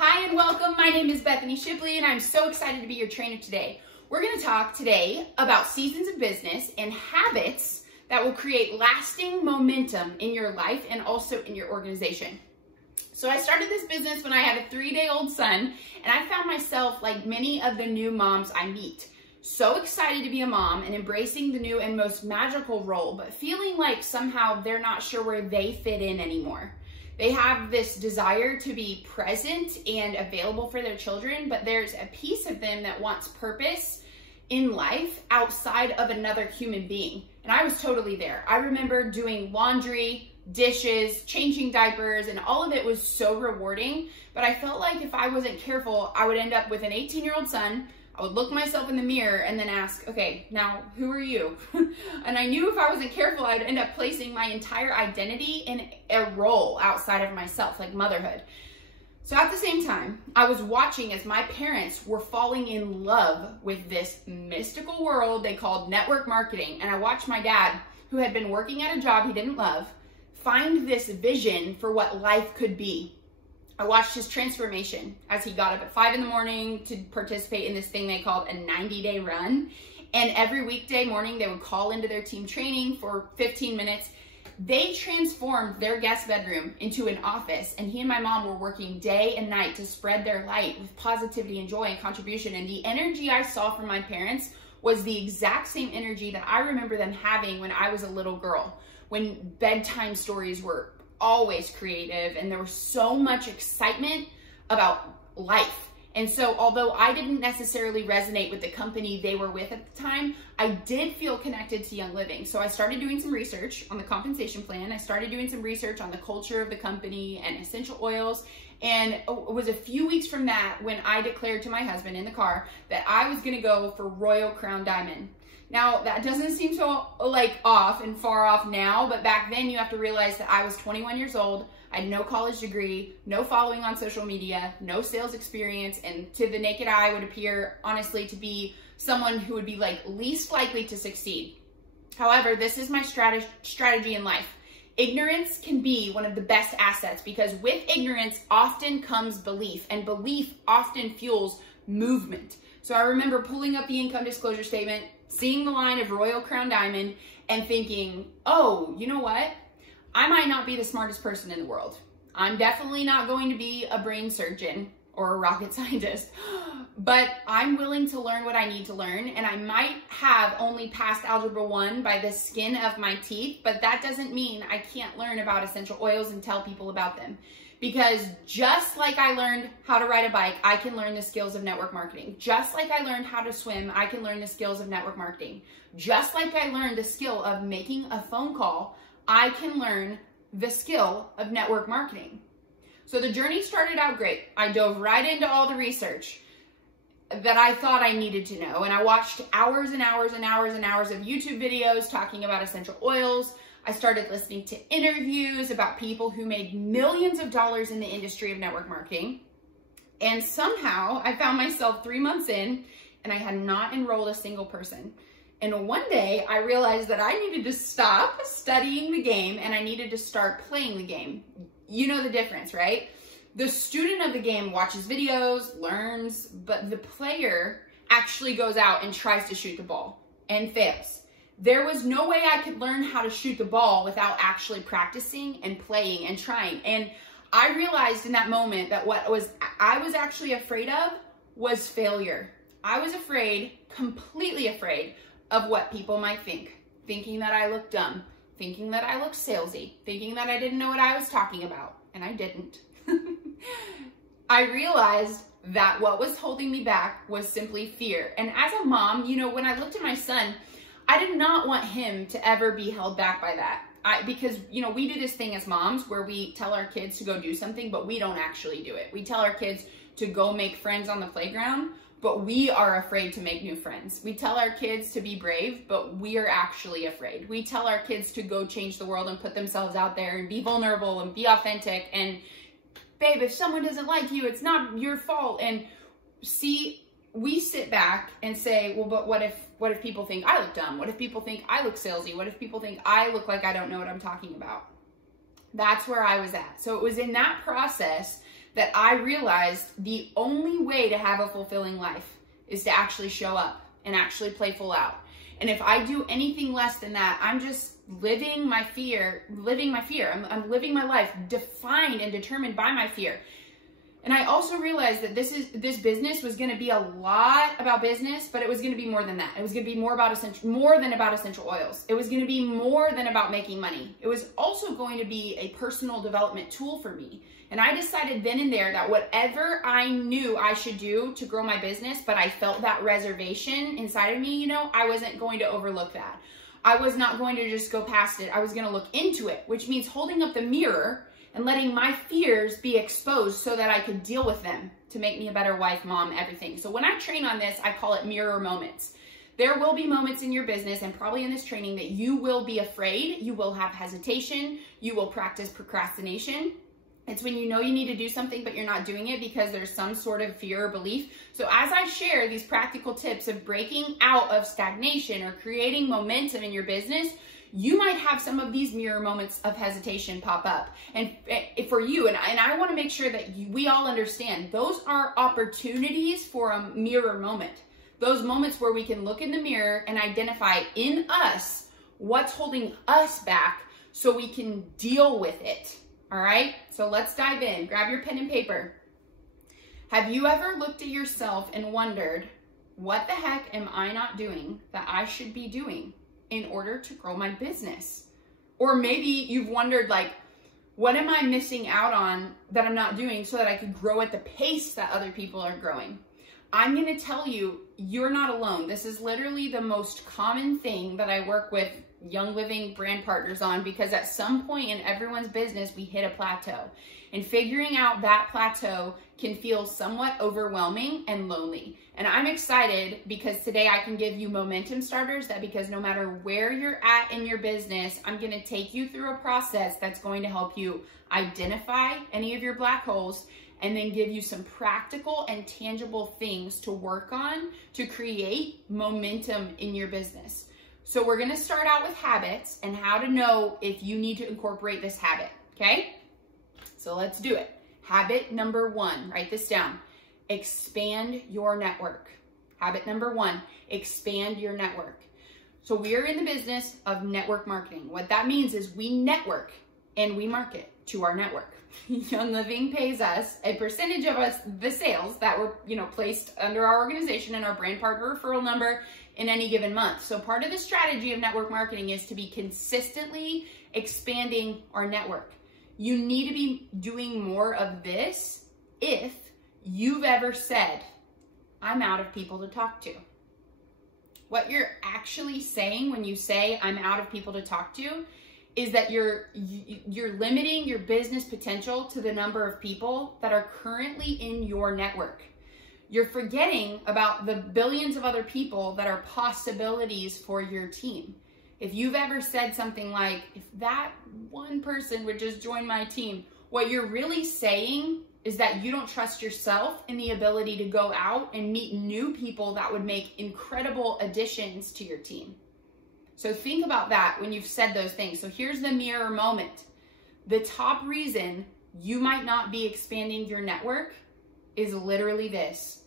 Hi and welcome. My name is Bethany Shipley and I'm so excited to be your trainer today. We're going to talk today about seasons of business and habits that will create lasting momentum in your life and also in your organization. So I started this business when I had a 3-day-old son, and I found myself like many of the new moms I meet, so excited to be a mom and embracing the new and most magical role, but feeling like somehow they're not sure where they fit in anymore. They have this desire to be present and available for their children, but there's a piece of them that wants purpose in life outside of another human being. And I was totally there. I remember doing laundry, dishes, changing diapers, and all of it was so rewarding. But I felt like if I wasn't careful, I would end up with an 18-year-old son. I would look myself in the mirror and then ask, okay, now who are you? And I knew if I wasn't careful, I'd end up placing my entire identity in a role outside of myself, like motherhood. So at the same time, I was watching as my parents were falling in love with this mystical world they called network marketing. And I watched my dad, who had been working at a job he didn't love, find this vision for what life could be. I watched his transformation as he got up at 5 in the morning to participate in this thing they called a 90-day run. And every weekday morning, they would call into their team training for 15 minutes. They transformed their guest bedroom into an office, and he and my mom were working day and night to spread their light with positivity and joy and contribution. And the energy I saw from my parents was the exact same energy that I remember them having when I was a little girl, when bedtime stories were always creative and there was so much excitement about life. And so although I didn't necessarily resonate with the company they were with at the time, I did feel connected to Young Living. So I started doing some research on the compensation plan. I started doing some research on the culture of the company and essential oils. And it was a few weeks from that when I declared to my husband in the car that I was gonna go for Royal Crown Diamond. Now, that doesn't seem so like off and far off now, but back then you have to realize that I was 21 years old. I had no college degree, no following on social media, no sales experience, and to the naked eye would appear, honestly, to be someone who would be like least likely to succeed. However, this is my strategy in life. Ignorance can be one of the best assets because with ignorance often comes belief, and belief often fuels movement. So I remember pulling up the income disclosure statement, seeing the line of Royal Crown Diamond and thinking, oh, you know what? I might not be the smartest person in the world. I'm definitely not going to be a brain surgeon or a rocket scientist, but I'm willing to learn what I need to learn. And I might have only passed Algebra 1 by the skin of my teeth, but that doesn't mean I can't learn about essential oils and tell people about them. Because just like I learned how to ride a bike, I can learn the skills of network marketing. Just like I learned how to swim, I can learn the skills of network marketing. Just like I learned the skill of making a phone call, I can learn the skill of network marketing. So the journey started out great. I dove right into all the research that I thought I needed to know. And I watched hours and hours and hours and hours of YouTube videos talking about essential oils. I started listening to interviews about people who made millions of dollars in the industry of network marketing. And somehow I found myself 3 months in and I had not enrolled a single person. And one day I realized that I needed to stop studying the game and I needed to start playing the game. You know the difference, right? The student of the game watches videos, learns, but the player actually goes out and tries to shoot the ball and fails. There was no way I could learn how to shoot the ball without actually practicing and playing and trying. And I realized in that moment that I was actually afraid of was failure. I was afraid, completely afraid of what people might think. Thinking that I looked dumb, thinking that I looked salesy, thinking that I didn't know what I was talking about, and I didn't. I realized that what was holding me back was simply fear. And as a mom, you know, when I looked at my son, I did not want him to ever be held back by that. Because, you know, we do this thing as moms where we tell our kids to go do something, but we don't actually do it. We tell our kids to go make friends on the playground, but we are afraid to make new friends. We tell our kids to be brave, but we are actually afraid. We tell our kids to go change the world and put themselves out there and be vulnerable and be authentic. And babe, if someone doesn't like you, it's not your fault. And see, we sit back and say, well, but what if people think I look dumb? What if people think I look salesy? What if people think I look like I don't know what I'm talking about? That's where I was at. So it was in that process that I realized the only way to have a fulfilling life is to actually show up and actually play full out. And if I do anything less than that, I'm just living my fear. I'm living my life defined and determined by my fear. And I also realized that this business was going to be a lot about business, but it was going to be more than that. It was going to be more than about essential oils. It was going to be more than about making money. It was also going to be a personal development tool for me. And I decided then and there that whatever I knew I should do to grow my business, but I felt that reservation inside of me, I wasn't going to overlook that. I was not going to just go past it. I was going to look into it, which means holding up the mirror and letting my fears be exposed so that I could deal with them to make me a better wife, mom, everything. So when I train on this, I call it mirror moments. There will be moments in your business and probably in this training that you will be afraid, you will have hesitation, you will practice procrastination. It's when you know you need to do something, but you're not doing it because there's some sort of fear or belief. So as I share these practical tips of breaking out of stagnation or creating momentum in your business, you might have some of these mirror moments of hesitation pop up. And for you, and I want to make sure that we all understand, those are opportunities for a mirror moment. Those moments where we can look in the mirror and identify in us what's holding us back so we can deal with it. All right, so let's dive in. Grab your pen and paper. Have you ever looked at yourself and wondered, what the heck am I not doing that I should be doing in order to grow my business? Or maybe you've wondered, like, what am I missing out on that I'm not doing so that I could grow at the pace that other people are growing? I'm going to tell you, you're not alone. This is literally the most common thing that I work with Young Living brand partners on, because at some point in everyone's business, we hit a plateau. And figuring out that plateau can feel somewhat overwhelming and lonely. And I'm excited because today I can give you momentum starters because no matter where you're at in your business, I'm going to take you through a process that's going to help you identify any of your black holes and then give you some practical and tangible things to work on to create momentum in your business. So we're going to start out with habits and how to know if you need to incorporate this habit, okay? So let's do it. Habit number 1, write this down. Expand your network. Habit number 1, expand your network. So we are in the business of network marketing. What that means is we network and we market to our network. Young Living pays us a percentage of the sales that were, placed under our organization and our brand partner referral number in any given month. So part of the strategy of network marketing is to be consistently expanding our network. You need to be doing more of this if you've ever said, I'm out of people to talk to. What you're actually saying when you say I'm out of people to talk to is that you're limiting your business potential to the number of people that are currently in your network. You're forgetting about the billions of other people that are possibilities for your team. If you've ever said something like, if that one person would just join my team, what you're really saying is that you don't trust yourself in the ability to go out and meet new people that would make incredible additions to your team. So think about that when you've said those things. So here's the mirror moment. The top reason you might not be expanding your network is literally this.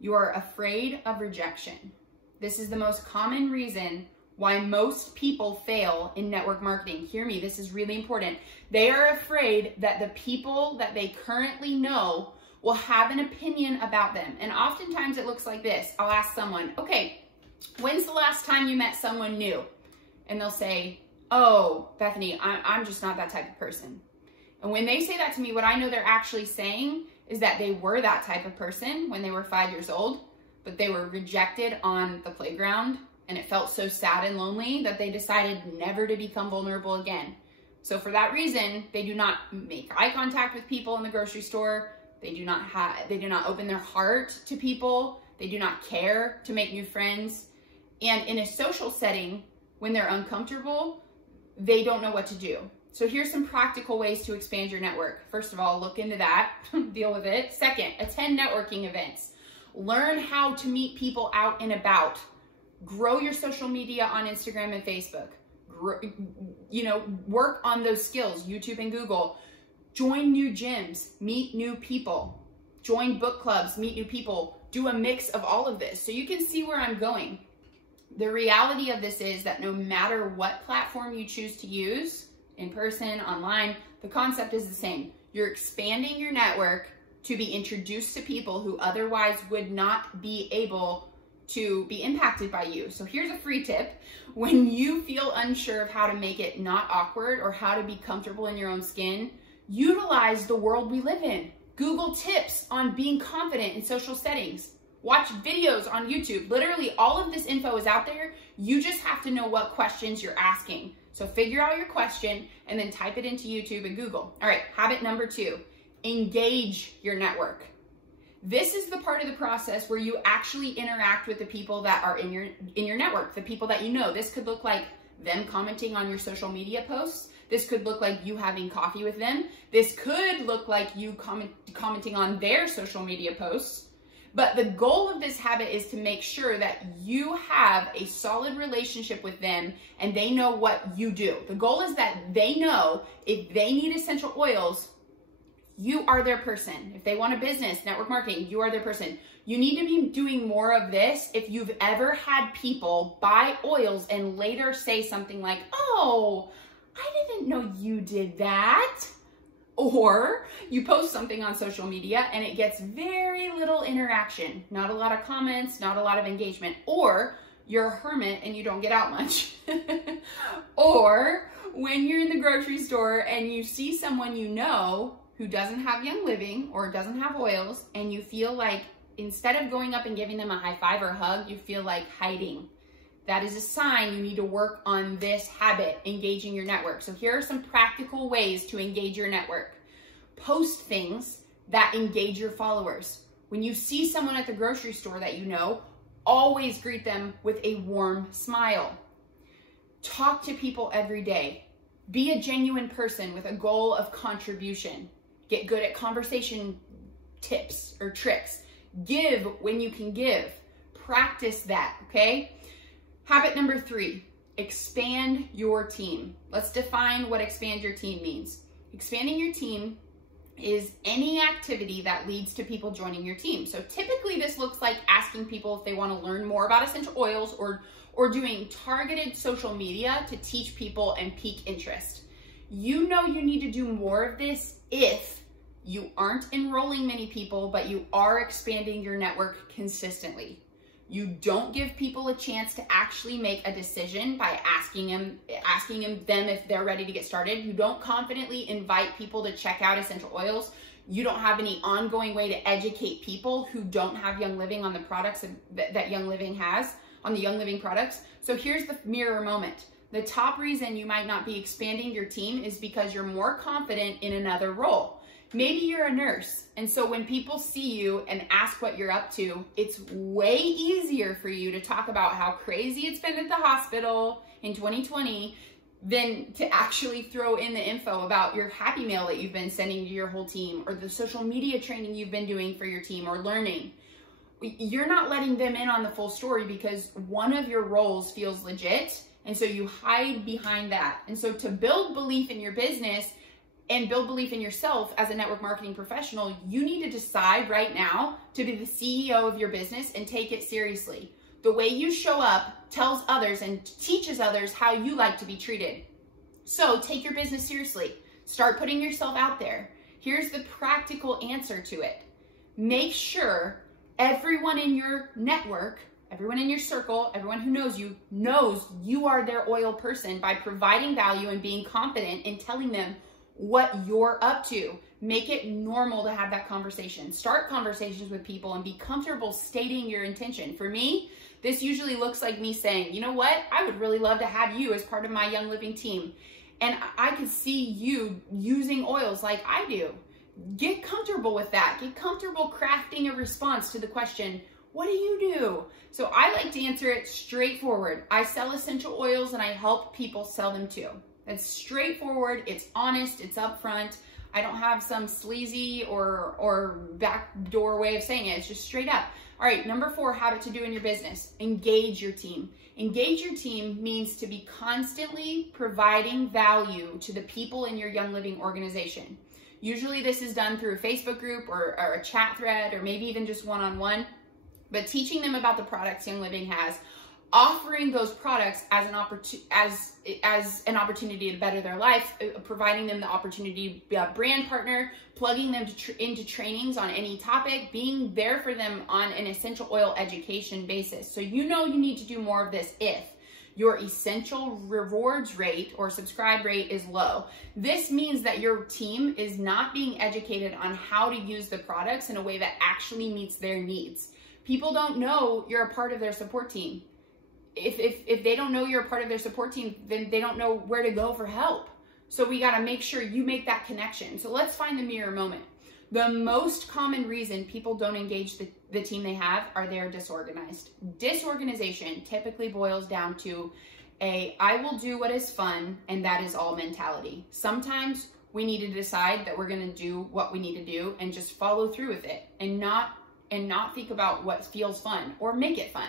You are afraid of rejection. This is the most common reason why most people fail in network marketing. Hear me, this is really important. They are afraid that the people that they currently know will have an opinion about them. And oftentimes it looks like this. I'll ask someone, okay, when's the last time you met someone new? And they'll say, oh, Bethany, I'm just not that type of person. And when they say that to me, what I know they're actually saying is that they were that type of person when they were 5 years old, but they were rejected on the playground and it felt so sad and lonely that they decided never to become vulnerable again. So for that reason, they do not make eye contact with people in the grocery store. They do not open their heart to people. They do not care to make new friends. And in a social setting, when they're uncomfortable, they don't know what to do. So here's some practical ways to expand your network. First of all, look into that, deal with it. Second, attend networking events. Learn how to meet people out and about. Grow your social media on Instagram and Facebook. Work on those skills, YouTube and Google. Join new gyms, meet new people, join book clubs, meet new people, do a mix of all of this. So you can see where I'm going. The reality of this is that no matter what platform you choose to use, in person, online, the concept is the same. You're expanding your network to be introduced to people who otherwise would not be able to be impacted by you. So here's a free tip. When you feel unsure of how to make it not awkward or how to be comfortable in your own skin, utilize the world we live in. Google tips on being confident in social settings. Watch videos on YouTube. Literally all of this info is out there. You just have to know what questions you're asking. So figure out your question and then type it into YouTube and Google. All right, habit number 2, engage your network. This is the part of the process where you actually interact with the people that are in your network, the people that you know. This could look like them commenting on your social media posts. This could look like you having coffee with them. This could look like you commenting on their social media posts. But the goal of this habit is to make sure that you have a solid relationship with them and they know what you do. The goal is that they know if they need essential oils, you are their person. If they want a business, network marketing, you are their person. You need to be doing more of this if you've ever had people buy oils and later say something like, "Oh, I didn't know you did that." Or you post something on social media and it gets very little interaction, not a lot of comments, not a lot of engagement. Or you're a hermit and you don't get out much. Or when you're in the grocery store and you see someone you know who doesn't have Young Living or doesn't have oils, and you feel like instead of going up and giving them a high five or hug, you feel like hiding. That is a sign you need to work on this habit, engaging your network. So here are some practical ways to engage your network. Post things that engage your followers. When you see someone at the grocery store that you know, always greet them with a warm smile. Talk to people every day. Be a genuine person with a goal of contribution. Get good at conversation tips or tricks. Give when you can give. Practice that, okay? Habit number 3, expand your team. Let's define what expand your team means. Expanding your team is any activity that leads to people joining your team. So typically this looks like asking people if they want to learn more about essential oils or doing targeted social media to teach people and pique interest. You know you need to do more of this if you aren't enrolling many people, but you are expanding your network consistently. You don't give people a chance to actually make a decision by asking them if they're ready to get started. You don't confidently invite people to check out essential oils. You don't have any ongoing way to educate people who don't have Young Living on the products that Young Living has, on the Young Living products. So here's the mirror moment. The top reason you might not be expanding your team is because you're more confident in another role. Maybe you're a nurse, and so when people see you and ask what you're up to, it's way easier for you to talk about how crazy it's been at the hospital in 2020 than to actually throw in the info about your Happy Meal that you've been sending to your whole team, or the social media training you've been doing for your team, or learning. You're not letting them in on the full story because one of your roles feels legit, and so you hide behind that. And so to build belief in your business and build belief in yourself as a network marketing professional, you need to decide right now to be the CEO of your business and take it seriously. The way you show up tells others and teaches others how you like to be treated. So take your business seriously. Start putting yourself out there. Here's the practical answer to it. Make sure everyone in your network, everyone in your circle, everyone who knows you are their oil person by providing value and being confident in telling them what you're up to. Make it normal to have that conversation. Start conversations with people and be comfortable stating your intention. For me, this usually looks like me saying, you know what? I would really love to have you as part of my Young Living team. And I could see you using oils like I do. Get comfortable with that. Get comfortable crafting a response to the question, what do you do? So I like to answer it straightforward. I sell essential oils and I help people sell them too. It's straightforward, it's honest, it's upfront. I don't have some sleazy or backdoor way of saying it. It's just straight up. All right, number 4 habit to do in your business, engage your team. Engage your team means to be constantly providing value to the people in your Young Living organization. Usually this is done through a Facebook group or a chat thread, or maybe even just one-on-one, but teaching them about the products Young Living has, offering those products as an opportunity to better their life, providing them the opportunity to be a brand partner, plugging them into trainings on any topic, being there for them on an essential oil education basis. So you know you need to do more of this if your essential rewards rate or subscribe rate is low. This means that your team is not being educated on how to use the products in a way that actually meets their needs. People don't know you're a part of their support team. If they don't know you're a part of their support team, then they don't know where to go for help. So we got to make sure you make that connection. So let's find the mirror moment. The most common reason people don't engage the team they have are they're disorganized. Disorganization typically boils down to I will do what is fun and that is all mentality. Sometimes we need to decide that we're going to do what we need to do and just follow through with it and not think about what feels fun or make it fun.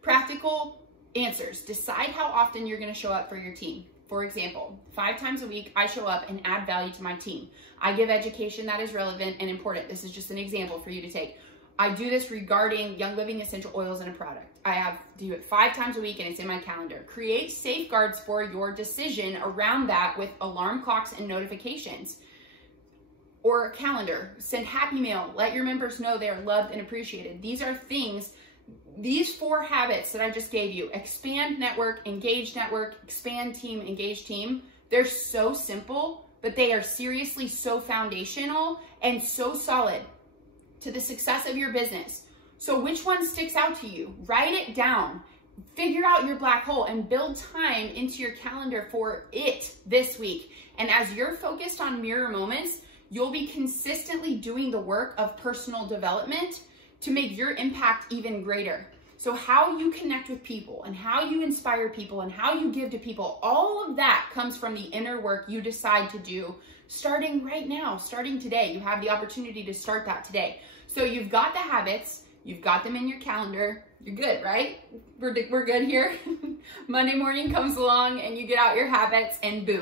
Practical answers. Decide how often you're going to show up for your team. For example, 5 times a week, I show up and add value to my team. I give education that is relevant and important. This is just an example for you to take. I do this regarding Young Living essential oils in a product. I do it 5 times a week and it's in my calendar. Create safeguards for your decision around that with alarm clocks and notifications. Or a calendar. Send happy mail. Let your members know they are loved and appreciated. These are things. These 4 habits that I just gave you, expand network, engage network, expand team, engage team, they're so simple, but they are seriously so foundational and so solid to the success of your business. So which one sticks out to you? Write it down, figure out your black hole and build time into your calendar for it this week. And as you're focused on mirror moments, you'll be consistently doing the work of personal development to make your impact even greater. So how you connect with people and how you inspire people and how you give to people, all of that comes from the inner work you decide to do starting right now, starting today. You have the opportunity to start that today. So you've got the habits, you've got them in your calendar. You're good, right? We're good here. Monday morning comes along and you get out your habits and boom,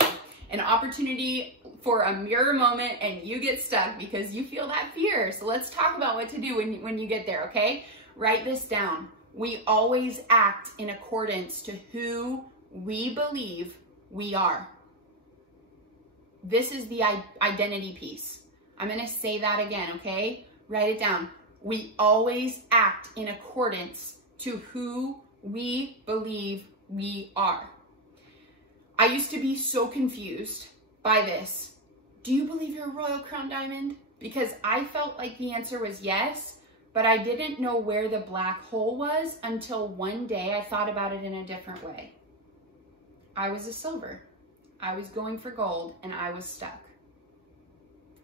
an opportunity for a mirror moment and you get stuck because you feel that fear. So let's talk about what to do when you get there, okay? Write this down. We always act in accordance to who we believe we are. This is the identity piece. I'm going to say that again, okay? Write it down. We always act in accordance to who we believe we are. I used to be so confused by this. Do you believe you're a Royal Crown Diamond? Because I felt like the answer was yes, but I didn't know where the black hole was until one day I thought about it in a different way. I was a silver. I was going for gold and I was stuck.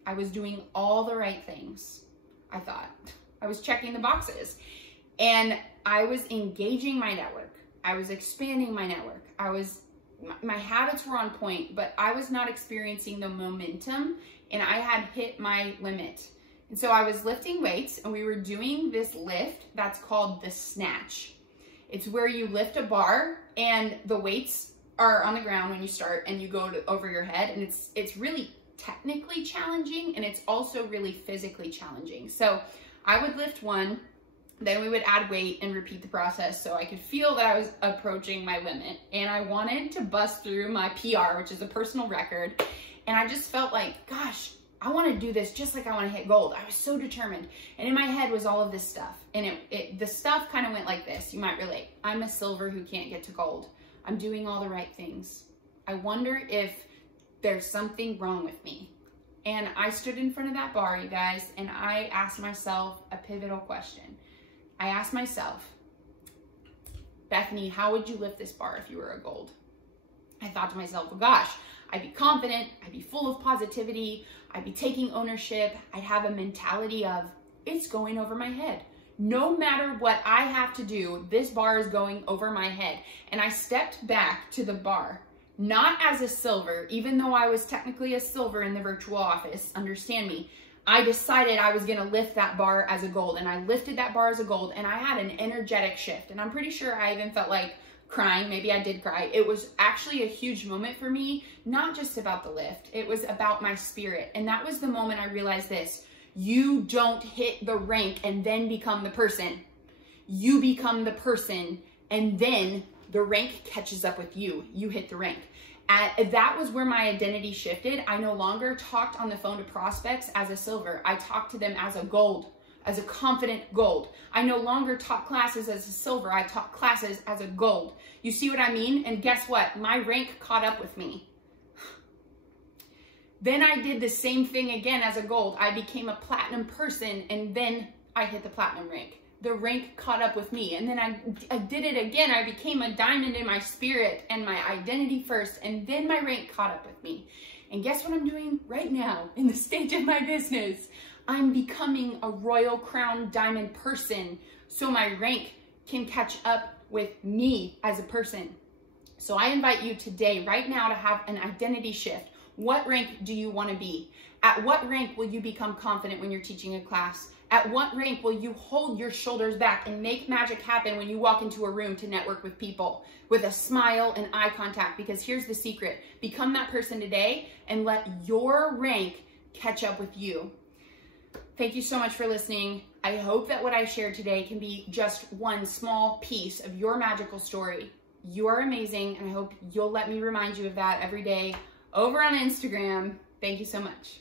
I was doing all the right things, I thought. I was checking the boxes and I was engaging my network. I was expanding my network. My habits were on point, but I was not experiencing the momentum and I had hit my limit. And so I was lifting weights and we were doing this lift that's called the snatch. It's where you lift a bar and the weights are on the ground when you start and you go over your head, and it's really technically challenging and it's also really physically challenging. So I would lift one, then we would add weight and repeat the process so I could feel that I was approaching my limit. And I wanted to bust through my PR, which is a personal record. And I just felt like, gosh, I want to do this just like I want to hit gold. I was so determined. And in my head was all of this stuff. And the stuff kind of went like this. You might relate. I'm a silver who can't get to gold. I'm doing all the right things. I wonder if there's something wrong with me. And I stood in front of that bar, you guys, and I asked myself a pivotal question. I asked myself, Bethany, how would you lift this bar if you were a gold? I thought to myself, well, gosh, I'd be confident, I'd be full of positivity, I'd be taking ownership, I'd have a mentality of, it's going over my head. No matter what I have to do, this bar is going over my head. And I stepped back to the bar, not as a silver, even though I was technically a silver in the virtual office, understand me. I decided I was going to lift that bar as a gold, and I lifted that bar as a gold, and I had an energetic shift. And I'm pretty sure I even felt like crying. Maybe I did cry. It was actually a huge moment for me, not just about the lift. It was about my spirit. And that was the moment I realized this. You don't hit the rank and then become the person. You become the person, and then the rank catches up with you. You hit the rank. That was where my identity shifted. I no longer talked on the phone to prospects as a silver. I talked to them as a gold, as a confident gold. I no longer taught classes as a silver. I taught classes as a gold. You see what I mean? And guess what? My rank caught up with me. Then I did the same thing again as a gold. I became a platinum person, and then I hit the platinum rank. The rank caught up with me. And then I did it again. I became a diamond in my spirit and my identity first, and then my rank caught up with me. And guess what I'm doing right now in the stage of my business? I'm becoming a royal crown diamond person so my rank can catch up with me as a person. So I invite you today, right now, to have an identity shift. What rank do you want to be? At what rank will you become confident when you're teaching a class? At what rank will you hold your shoulders back and make magic happen when you walk into a room to network with people with a smile and eye contact? Because here's the secret. Become that person today and let your rank catch up with you. Thank you so much for listening. I hope that what I shared today can be just one small piece of your magical story. You are amazing, and I hope you'll let me remind you of that every day over on Instagram. Thank you so much.